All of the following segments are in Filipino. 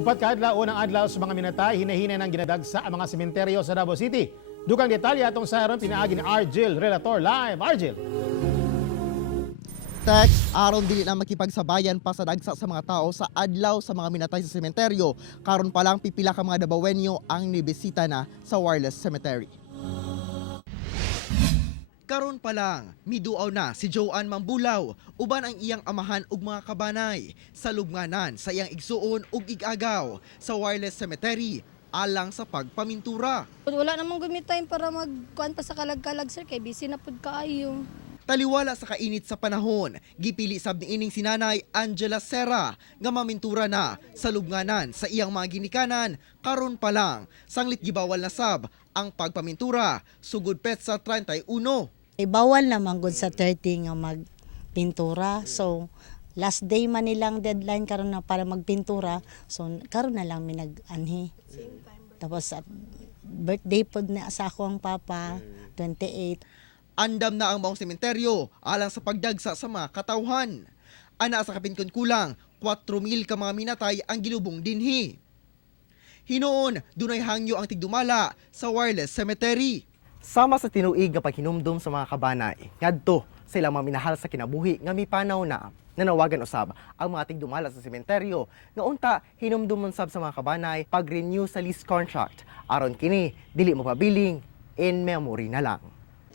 Upat ka adlaw, unang adlaw sa mga minatay, hinahinay ng ginadagsa ang mga sementeryo sa Davao City. Dugang detalye atong sa aron pinaagi ni Argel Relator live. Argel. Text, aron dili na makipagsabayan pa sa dagsa sa mga tao sa adlaw sa mga minatay sa sementeryo. Karon pa lang pipila ka mga Davaoenyo ang nibisita na sa Wireless Cemetery. Karon pa lang, miduaw na si Joanne Mambulaw, uban ang iyang amahan ug mga kabanay sa lubnganan sa iyang igsuon ug igagaw sa Wireless Cemetery alang sa pagpamintura. Wala namang time para magkuan pa sa kalag-kalag sir kay busy na pud kaayo. Taliwala sa kainit sa panahon, gipili sab niining si Nanay Angela Serra nga mamintura na sa lubnganan sa iyang mga ginikanan. Karon pa lang, sanglit gibawal na sab ang pagpamintura sugod petsa 31. Bawal naman gud sa 30 nga magpintura. So last day man nilang deadline karon na para magpintura. So karon na lang mi nag-anhi. Tapos birthday pod na sa ako ang papa, 28. Andam na ang maong sementeryo alang sa pagdagsa sa mga katawhan. Ana sa kapinkon kulang, 4,000 ka mga minatay ang gilubong dinhi. Hinoon, dunay hangyo ang tigdumala sa Wireless Cemetery. Sama sa tinuig nga paghinumdum sa mga kabanay, ngadto sa ilang mga minahal sa kinabuhi nga mipanaw na nanawagan usab ang mga tigdumala sa sementeryo nga unta hinumdumon sab sa mga kabanay pag-renew sa lease contract aron kini dili mapabiling in memory na lang.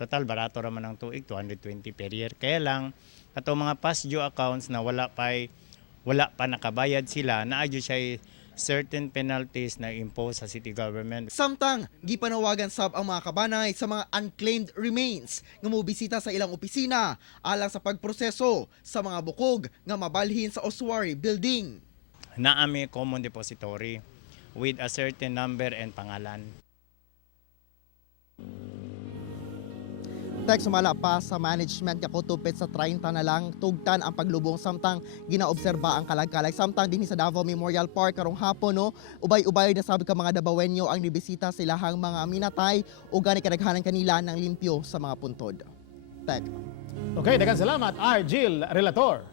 Total barato raman ang tuig 220 per year. Kaya lang ato mga past due accounts na wala pa nakabayad sila, naadyo siya certain penalties na impose sa city government. Samtang gipanawagan sab ang mga kabanay sa mga unclaimed remains nga mobisita sa ilang opisina alang sa pagproseso sa mga bukog nga mabalhin sa ossuary building. Naami common depository with a certain number and pangalan. Text sumala pa sa management nga kutupit sa 30 na lang tugtan ang paglubong samtang ginaobserba ang kalag-kalag samtang dinhi sa Davao Memorial Park karong hapon no ubay-ubay na sabi ka mga Davaoenyo ang nibisita silahang mga minatay ug gani kadaghanan kanila ng limpyo sa mga puntod. Tek. Okay, daghang salamat Argel Relator.